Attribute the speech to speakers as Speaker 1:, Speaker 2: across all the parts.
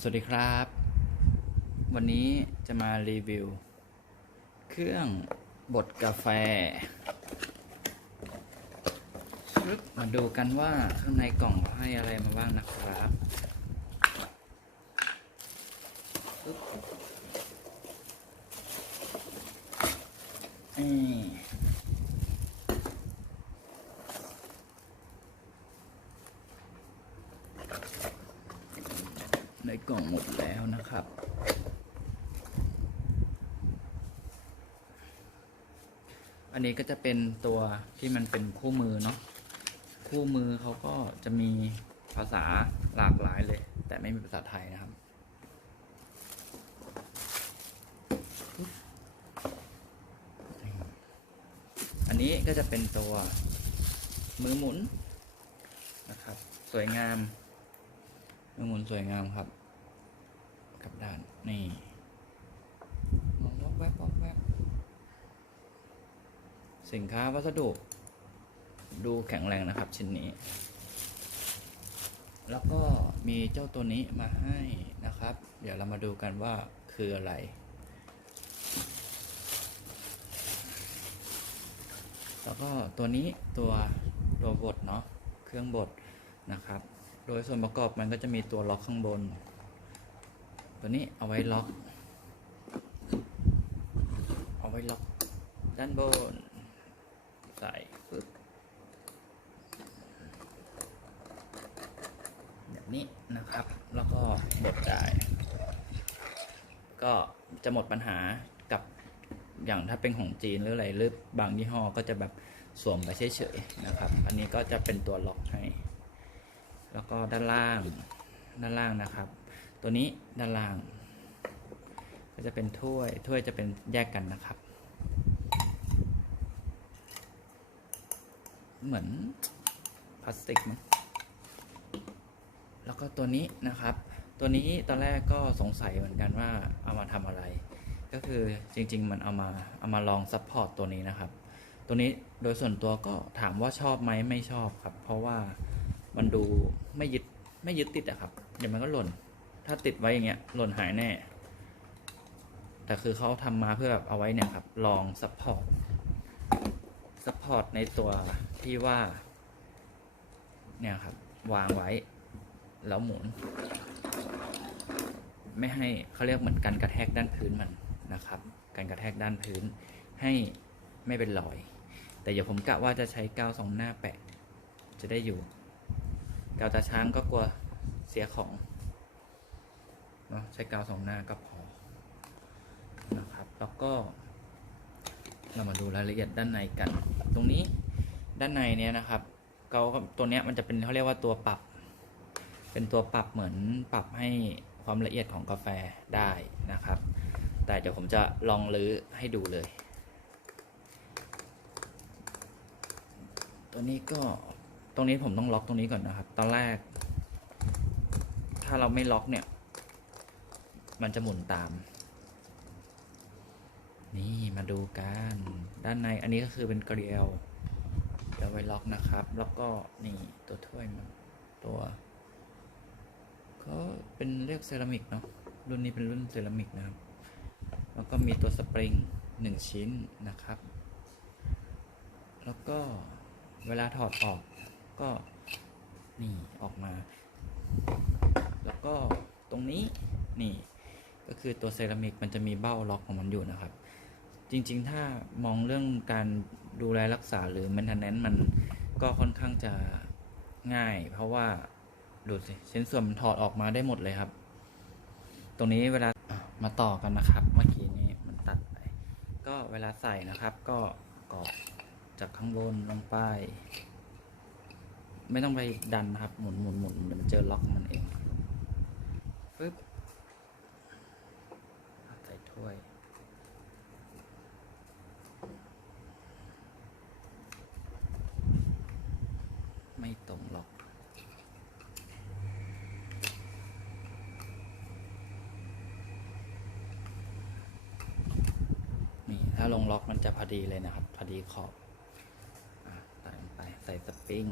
Speaker 1: สวัสดีครับ วันนี้จะมารีวิว เครื่องบดกาแฟ มาดูกันว่าข้างในกล่องเขาให้อะไรมาบ้างนะครับปึ๊บนี่ ในกล่องหมดแล้วนะครับ อันนี้ก็จะเป็นตัวที่มันเป็นคู่มือเนาะ คู่มือเขาก็จะมีภาษาหลากหลายเลย แต่ไม่มีภาษาไทยนะครับ อันนี้ก็จะเป็นตัวมือหมุนนะครับ สวยงาม มือหมุนสวยงามครับ กลับด้าน นี่มองวอกแวบวอกแวบสินค้าวัสดุ ดูแข็งแรงนะครับ ชิ้นนี้ แล้วก็มีเจ้าตัวนี้มาให้นะครับ เดี๋ยวเรามาดูกันว่าคืออะไรแล้วก็ตัวนี้ตัวตัวบดเนาะเครื่องบดนะครับ โดยส่วนประกอบมันก็จะมีตัวล็อกข้างบน ตัวนี้เอาไว้ล็อก เอาไว้ล็อกด้านบน ใส่ปึ๊บแบบนี้นะครับ แล้วก็บดได้ ก็จะหมดปัญหากับอย่างถ้าเป็นของจีนหรืออะไรหรือบางยี่ห้อก็จะแบบสวมไปเฉยๆนะครับ อันนี้ก็จะเป็นตัวล็อกให้ แล้วก็ด้านล่างด้านล่างนะครับ ตัวนี้ด้านล่าง ก็จะเป็นถ้วยถ้วยจะเป็นแยกกันนะครับ เหมือนพลาสติกมั้งแล้วก็ตัวนี้นะครับ ตัวนี้ตอนแรกก็สงสัยเหมือนกันว่าเอามาทำอะไร ก็คือจริง ๆ มันเอามาเอามาลองซัพพอร์ตตัวนี้นะครับ ตัวนี้โดยส่วนตัวก็ถามว่าชอบไหมไม่ชอบครับ เพราะว่า มันดูไม่ยึดไม่ยึดติดอะครับ เดี๋ยวมันก็หล่น ถ้าติดไว้อย่างเงี้ยหล่นหายแน่ แต่คือเขาทำมาเพื่อแบบเอาไว้เนี่ยครับลองซัพพอร์ตซัพพอร์ตในตัวที่ว่า เนี่ยครับ วางไว้ แล้วหมุน ไม่ให้เขาเรียกเหมือนกันกระแทกด้านพื้นมันนะครับการกระแทกด้านพื้นให้ไม่เป็นรอย แต่อย่าผมกะว่าจะใช้กาวสองหน้าแปะ จะได้อยู่ กาวตาช้างก็กลัวเสียของเนาะใช้กาวสองหน้าก็พอนะครับ แล้วก็ เรามาดูรายละเอียดด้านในกัน ตรงนี้ด้านในเนี้ยนะครับเกาตัวเนี้ยมันจะเป็นเขาเรียกว่าตัวปรับ เป็นตัวปรับเหมือนปรับให้ความละเอียดของกาแฟได้นะครับ แต่เดี๋ยวผมจะลองลื้อให้ดูเลย ตัวนี้ก็ รงนี้ผมต้องล็อกตรงนี้ก่อนนะครับ ตอนแรก ถ้าเราไม่ล็อกเนี่ย มันจะหมุนตาม นี่มาดูกัน ด้านในอันนี้ก็คือเป็นเกลียวเดี๋ยวไว้ล็อกนะครับ แล้วก็นี่ตัวถ้วยมันตัวก็เป็นเรียกเซรามิกเนาะรุ่นนี้เป็นรุ่นเซรามิกนะครับ แล้วก็มีตัวสปริงหนึ่งชิ้นนะครับ แล้วก็เวลาถอดออก ก็นี่ออกมา แล้วก็ตรงนี้นี่ก็คือตัวเซรามิกมันจะมีเบ้าล็อกของมันอยู่นะครับ จริงๆ ถ้ามองเรื่องการดูแลรักษาหรือ maintenance มันก็ค่อนข้างจะง่าย เพราะว่าดูสิชิ้นส่วนมันถอดออกมาได้หมดเลยครับ ตรงนี้เวลามาต่อกันนะครับ เมื่อกี้นี้มันตัดไป ก็เวลาใส่นะครับ ก็กรอกจากข้างบนลงไป ไม่ต้องไปดันนะครับ หมุนหมุนหมุนเดี๋ยวมันเจอล็อกมันเองปึ๊บใส่ถ้วย ไม่ตรงล็อกนี่ถ้าลงล็อกมันจะพอดีเลยนะครับ พอดีขอบอะใส่ลงไปใส่สปริง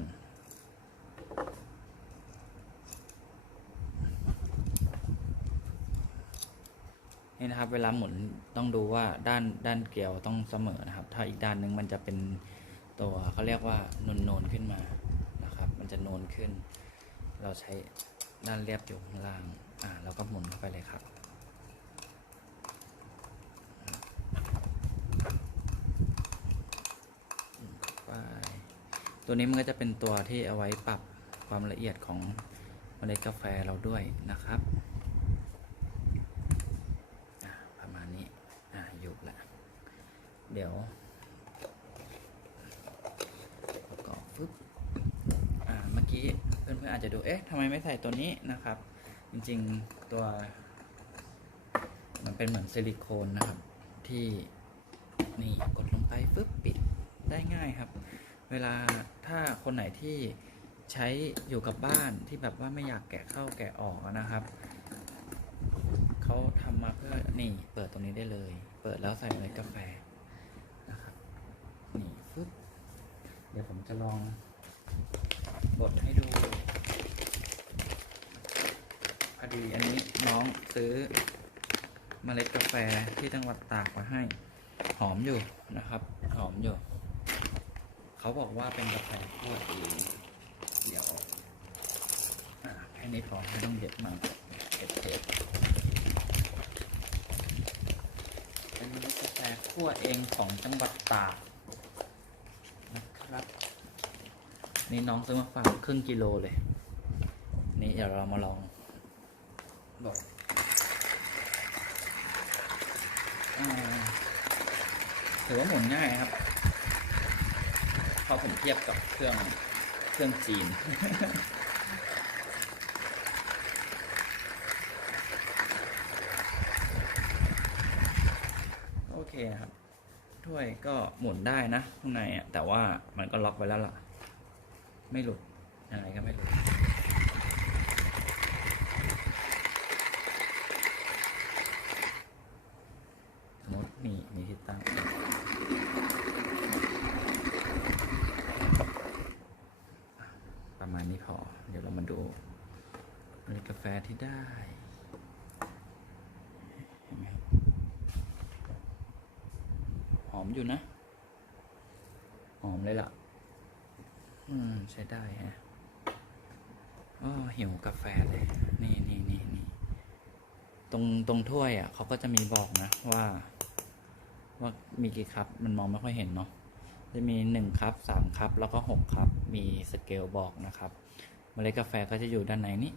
Speaker 1: นี่นะครับ เวลาหมุนต้องดูว่าด้านด้านเกลียวต้องเสมอนะครับ ถ้าอีกด้านหนึ่งมันจะเป็นตัวเขาเรียกว่านูนนๆขึ้นมานะครับ มันจะนูนขึ้น เราใช้ด้านเรียบอยู่ข้างล่างอ่าเราก็หมุนเข้าไปเลยครับตัวนี้มันก็จะเป็นตัวที่เอาไว้ปรับความละเอียดของเมล็ดกาแฟเราด้วยนะครับอะประมาณนี้ อะอยู่ละ เดี๋ยวประกอบฟึบอ่าเมื่อกี้เพื่อนๆอาจจะดูเอ๊ะทำไมไม่ใส่ตัวนี้นะครับ จริงๆตัว มันเป็นเหมือนซิลิโคนนะครับ ที่นี่กดลงไปฟึบปิดได้ง่ายครับ เวลาถ้าคนไหนที่ใช้อยู่กับบ้านที่แบบว่าไม่อยากแกะเข้าแกะออกนะครับเขาทำมาเพื่อนี่เปิดตรงนี้ได้เลย เปิดแล้วใส่เมล็ดกาแฟนะครับ นี่ฟึบเดี๋ยวผมจะลองบดให้ดูพอดีอันนี้น้องซื้อเมล็ดกาแฟที่จังหวัดตากมาให้ หอมอยู่นะครับ หอมอยู่ เขาบอกว่าเป็นกาแฟคั่วเองเดี๋ยวแค่นี้พอไม่ต้องเด็ดมากเด็ดเด็ดเป็นกาแฟคั่วเองของจังหวัดตากนะครับ นี่น้องซื้อมาฝากครึ่งกิโลเลย นี่เดี๋ยวเรามาลองบอ่าถือว่าหมุนง่ายครับ พอผมเทียบกับเครื่องเครื่องจีน โอเคครับถ้วยก็หมุนได้นะข้างในอะแต่ว่ามันก็ล็อกไว้แล้วล่ะ ไม่หลุดยังไงก็ไม่หลุดสมมตินี่มีที่ตั้งประมาณนี้พอ เดี๋ยวเรามาดูเมล็ดกาแฟที่ได้เห็นไหมหอมอยู่นะ หอมเลยล่ะ อืม ใช้ได้ฮะอ๋อหิวกาแฟเลย นี่นี่นี่นี่ตรงตรงถ้วยอะเขาก็จะมีบอกนะ ว่า ว่ามีกี่คัพมันมองไม่ค่อยเห็นเนาะจะมีหนึ่งคัพสามคัพแล้วก็หกคัพมีสเกลบอกนะครับ เมล็ดกาแฟก็จะอยู่ด้านในนี้